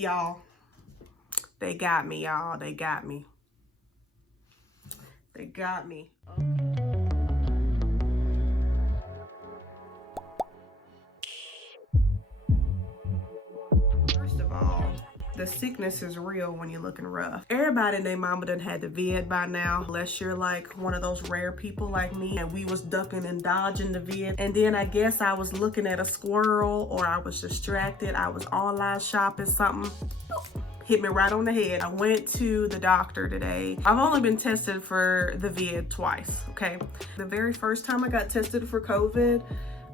Y'all, they got me, y'all. They got me. They got me. First of all, the sickness is real when you're looking rough. Everybody and their mama done had the vid by now, unless you're like one of those rare people like me, and we was ducking and dodging the vid. And then I guess I was looking at a squirrel, or I was distracted. I was online shopping something. Hit me right on the head. I went to the doctor today. I've only been tested for the vid twice, okay? The very first time I got tested for COVID,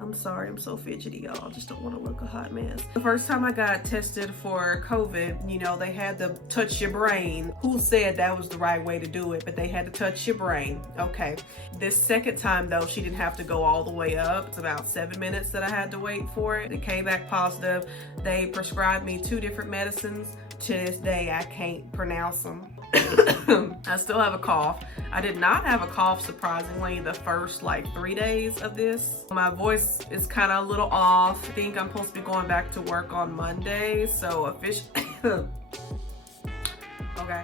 I'm sorry, I'm so fidgety, y'all. I just don't want to look a hot mess. The first time I got tested for COVID, you know, they had to touch your brain. Who said that was the right way to do it? But they had to touch your brain. Okay. This second time, though, she didn't have to go all the way up. It's about 7 minutes that I had to wait for it. It came back positive. They prescribed me 2 different medicines. To this day, I can't pronounce them. I still have a cough. I did not have a cough, surprisingly, the first like 3 days of this. My voice is kind of a little off. I think I'm supposed to be going back to work on Monday, so officially. Okay, so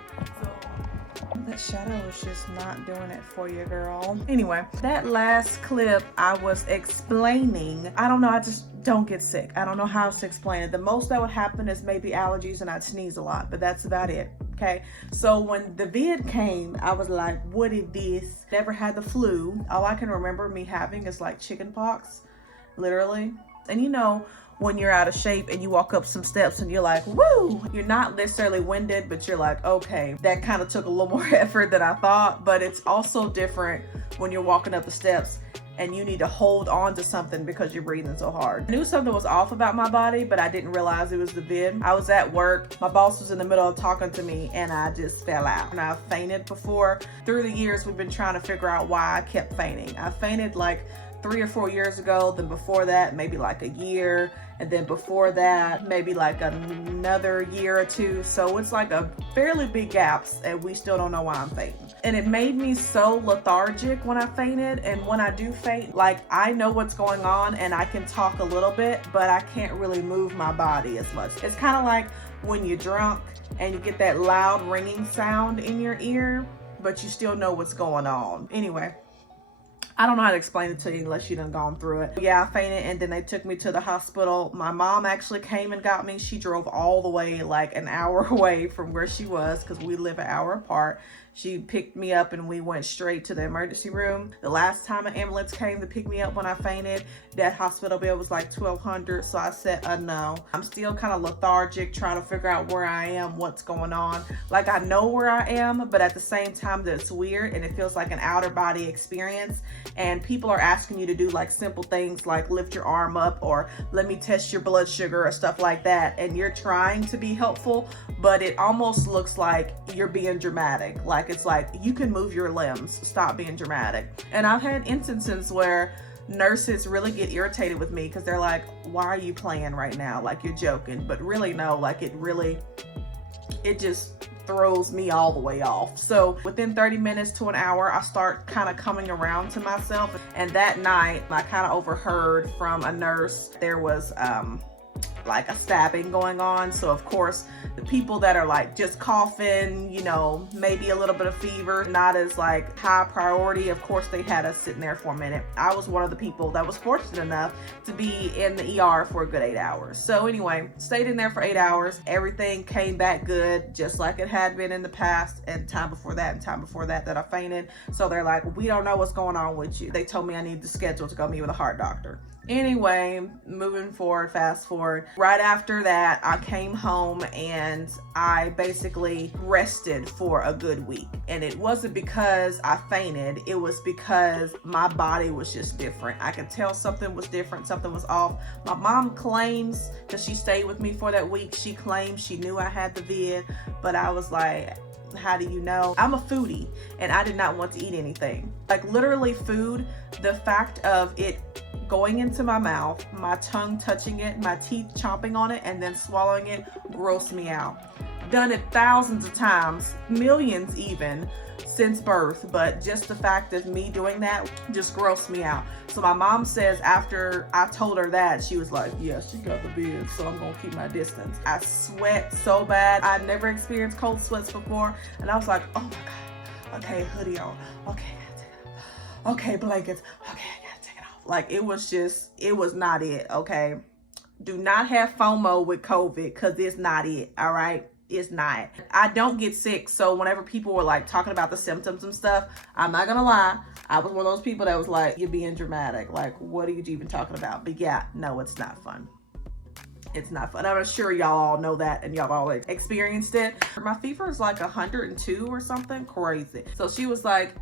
that shadow is just not doing it for you, girl. Anyway, that last clip I was explaining, I don't know, I just don't get sick. I don't know how else to explain it. The most that would happen is maybe allergies and I'd sneeze a lot, but that's about it. Okay, so when the vid came, I was like, what is this? Never had the flu. All I can remember me having is like chicken pox, literally. And you know, when you're out of shape and you walk up some steps and you're like, woo, you're not necessarily winded, but you're like, okay, that kind of took a little more effort than I thought. But it's also different when you're walking up the steps and you need to hold on to something because you're breathing so hard. I knew something was off about my body, but I didn't realize it was the vid. I was at work, my boss was in the middle of talking to me, and I just fell out. And I've fainted before. Through the years, we've been trying to figure out why I kept fainting. I fainted like 3 or 4 years ago, then before that, maybe like a year, and then before that, maybe like another year or 2. So it's like a fairly big gaps, and we still don't know why I'm fainting. And it made me so lethargic when I fainted, and when I do faint, like I know what's going on and I can talk a little bit, but I can't really move my body as much. It's kind of like when you're drunk and you get that loud ringing sound in your ear, but you still know what's going on. Anyway, I don't know how to explain it to you unless you done gone through it. Yeah, I fainted and then they took me to the hospital. My mom actually came and got me. She drove all the way like an hour away from where she was because we live an hour apart. She picked me up and we went straight to the emergency room. The last time an ambulance came to pick me up when I fainted, that hospital bill was like $1,200. So I said, no. I'm still kind of lethargic, trying to figure out where I am, what's going on. Like I know where I am, but at the same time that's weird and it feels like an outer body experience. And people are asking you to do like simple things like lift your arm up or let me test your blood sugar or stuff like that. And you're trying to be helpful, but it almost looks like you're being dramatic. Like it's like, you can move your limbs, stop being dramatic. And I've had instances where nurses really get irritated with me because they're like, why are you playing right now? Like you're joking, but really no, like it just throws me all the way off. So within 30 minutes to an hour, I start kind of coming around to myself. And that night I kind of overheard from a nurse, there was like a stabbing going on. So of course the people that are like just coughing, you know, maybe a little bit of fever, not as like high priority, of course they had us sitting there for a minute. I was one of the people that was fortunate enough to be in the ER for a good 8 hours. So anyway, stayed in there for 8 hours. Everything came back good, just like it had been in the past and time before that I fainted. So they're like, we don't know what's going on with you. They told me I need to schedule to go meet with a heart doctor. Anyway, moving forward, fast forward. Right after that, I came home and I basically rested for a good week. And it wasn't because I fainted. It was because my body was just different. I could tell something was different, something was off. My mom claims, because she stayed with me for that week, she claims she knew I had the vid, but I was like, how do you know? I'm a foodie and I did not want to eat anything. Like literally food, the fact of it going into my mouth, my tongue touching it, my teeth chomping on it, and then swallowing it grossed me out. done it thousands of times, millions even, since birth, but just the fact of me doing that just grossed me out. So my mom says after I told her that, she was like, yeah, she got the vid, so I'm gonna keep my distance. I sweat so bad. I'd never experienced cold sweats before, and I was like, oh my God, okay, hoodie on, okay, I gotta take it off, okay, blankets, okay, I gotta take it off. Like, it was not it, okay? Do not have FOMO with COVID, because it's not it, all right? It's not. I don't get sick, so whenever people were like talking about the symptoms and stuff, I'm not gonna lie, I was one of those people that was like, you're being dramatic. Like, what are you even talking about? But yeah, no, it's not fun. It's not fun. I'm sure y'all all know that and y'all all experienced it. My fever is like 102 or something crazy. So she was like,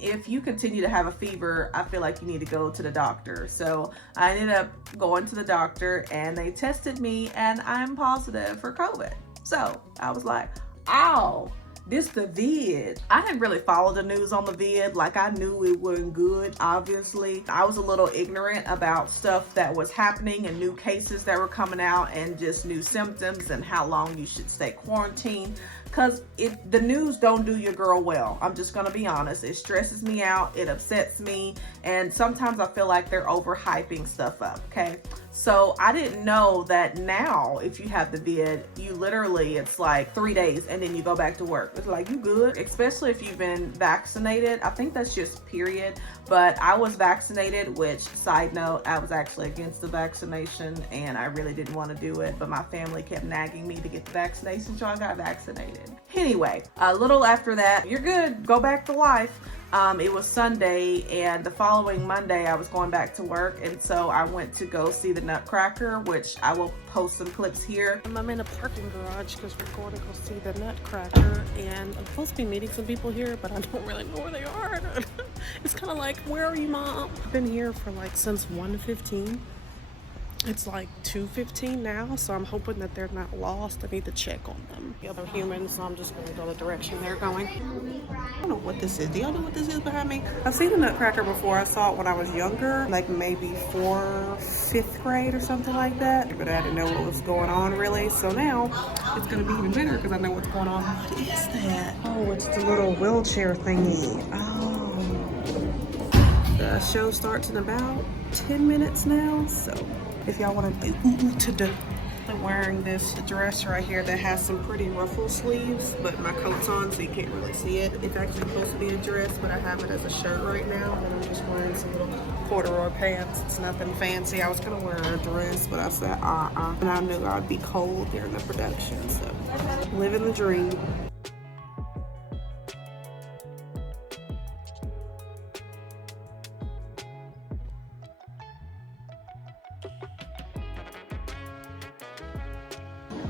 if you continue to have a fever, I feel like you need to go to the doctor. So I ended up going to the doctor and they tested me and I'm positive for COVID. So I was like, ow, this the vid. I didn't really follow the news on the vid. Like, I knew it wasn't good, obviously. I was a little ignorant about stuff that was happening and new cases that were coming out and just new symptoms and how long you should stay quarantined. Because the news don't do your girl well. I'm just gonna be honest. It stresses me out, it upsets me, and sometimes I feel like they're overhyping stuff up, okay? So I didn't know that now, if you have the vid, you literally, it's like 3 days and then you go back to work. It's like, you good? Especially if you've been vaccinated. I think that's just period. But I was vaccinated, which, side note, I was actually against the vaccination and I really didn't want to do it. But my family kept nagging me to get the vaccination, so I got vaccinated. Anyway, a little after that, you're good, go back to life. It was Sunday, and the following Monday I was going back to work, and so I went to go see the Nutcracker, which I will post some clips here. I'm in a parking garage because we're going to go see the Nutcracker, and I'm supposed to be meeting some people here, but I don't really know where they are. It's kind of like, where are you, Mom? I've been here for like since 1:15. It's like 2:15 now, so I'm hoping that they're not lost. I need to check on them. The other humans, so I'm just going to go the direction they're going. I don't know what this is. Do y'all know what this is behind me? I've seen the Nutcracker before. I saw it when I was younger, like maybe 5th grade or something like that. But I didn't know what was going on really. So now it's going to be even better because I know what's going on. What is that? Oh, it's the little wheelchair thingy. Oh. The show starts in about 10 minutes now, so if y'all want to do, I'm wearing this dress right here that has some pretty ruffle sleeves, but my coat's on so you can't really see it. It's actually supposed to be a dress, but I have it as a shirt right now, and I'm just wearing some little corduroy pants. It's nothing fancy. I was gonna wear a dress, but I said and I knew I'd be cold during the production, so living the dream.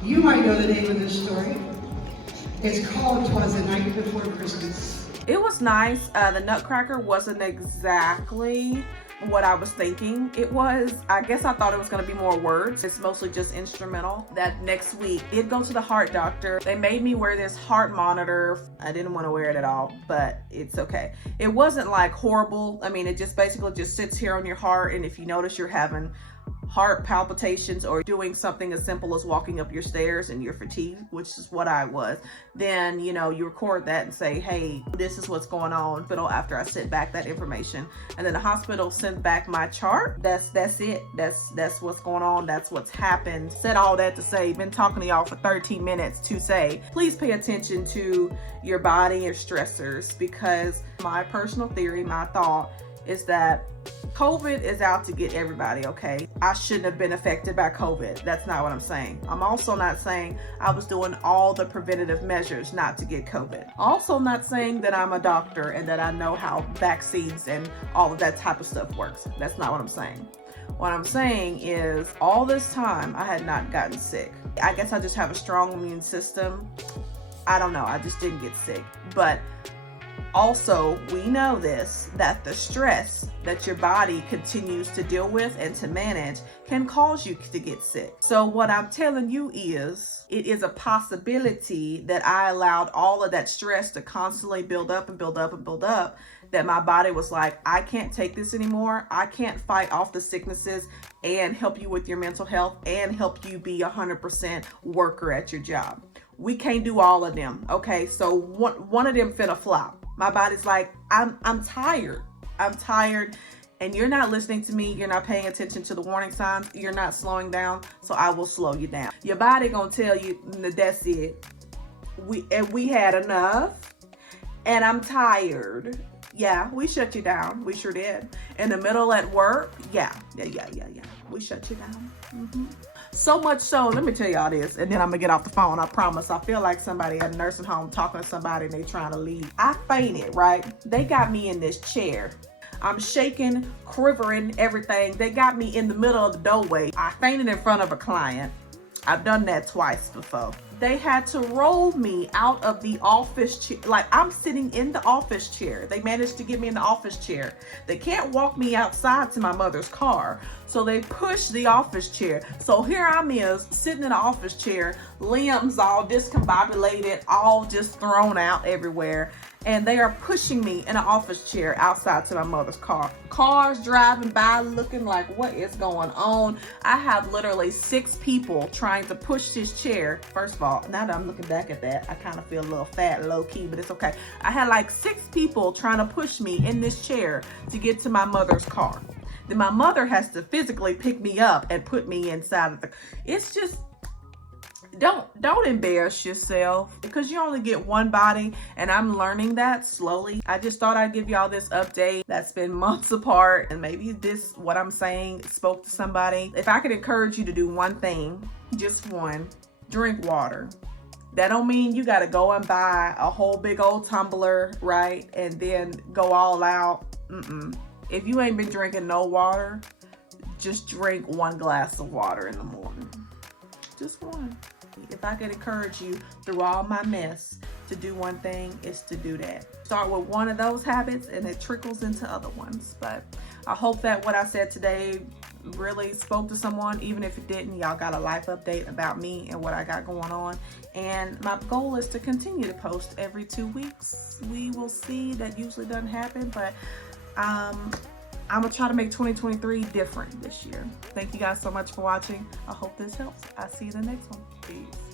You might know the name of this story. It's called "'Twas the Night Before Christmas." It was nice. The Nutcracker wasn't exactly what I was thinking it was. I guess I thought it was going to be more words. It's mostly just instrumental. That next week, did go to the heart doctor. They made me wear this heart monitor. I didn't want to wear it at all, but it's okay. It wasn't like horrible. I mean, it just basically just sits here on your heart, and if you notice you're having heart palpitations or doing something as simple as walking up your stairs and you're fatigued, which is what I was, then you record that and say, hey, this is what's going on. After I sent back that information, and then the hospital sent back my chart. That's it. That's what's going on. That's what's happened. Said all that to say, been talking to y'all for 13 minutes to say, please pay attention to your body and stressors, because my personal theory, my thought is that COVID is out to get everybody, okay? I shouldn't have been affected by COVID. That's not what I'm saying. I'm also not saying I was doing all the preventative measures not to get COVID. Also not saying that I'm a doctor and that I know how vaccines and all of that type of stuff works. That's not what I'm saying. What I'm saying is all this time I had not gotten sick. I guess I just have a strong immune system. I don't know. I just didn't get sick. But also, we know this, that the stress that your body continues to deal with and to manage can cause you to get sick. So what I'm telling you is, it is a possibility that I allowed all of that stress to constantly build up and build up and build up, that my body was like, I can't take this anymore. I can't fight off the sicknesses and help you with your mental health and help you be 100% worker at your job. we can't do all of them. Okay, so one of them finna flop. My body's like, I'm tired. I'm tired. And you're not listening to me. You're not paying attention to the warning signs. You're not slowing down. So I will slow you down. Your body gonna tell you that's it. We had enough. And I'm tired. Yeah, we shut you down. We sure did. In the middle at work, yeah. We shut you down. So much so, let me tell y'all this, and then I'm gonna get off the phone, I promise. I feel like somebody at a nursing home talking to somebody and they trying to leave. I fainted, right? They got me in this chair. I'm shaking, quivering, everything. They got me in the middle of the doorway. I fainted in front of a client. I've done that twice before. They had to roll me out of the office chair. Like, I'm sitting in the office chair. They managed to get me in the office chair. They can't walk me outside to my mother's car. So they pushed the office chair. So here I'm sitting in the office chair, limbs all discombobulated, all just thrown out everywhere. And they are pushing me in an office chair outside to my mother's car. Cars driving by looking like, what is going on? I have literally 6 people trying to push this chair. First of all, now that I'm looking back at that, I kind of feel a little fat, low key, but it's okay. I had like 6 people trying to push me in this chair to get to my mother's car. Then my mother has to physically pick me up and put me inside of the, it's just, don't embarrass yourself, because you only get one body, and I'm learning that slowly. I just thought I'd give y'all this update that's been months apart, and maybe this, what I'm saying, spoke to somebody. If I could encourage you to do one thing, just one, drink water. That don't mean you gotta go and buy a whole big old tumbler, right? And then go all out. If you ain't been drinking no water, just drink 1 glass of water in the morning. Just one. If I could encourage you through all my mess to do one thing, it's to do that. Start with one of those habits and it trickles into other ones. But I hope that what I said today really spoke to someone. Even if it didn't, y'all got a life update about me and what I got going on. And my goal is to continue to post every 2 weeks. We will see. That usually doesn't happen, but I'm gonna try to make 2023 different this year. Thank you guys so much for watching. I hope this helps. I'll see you in the next one. Peace.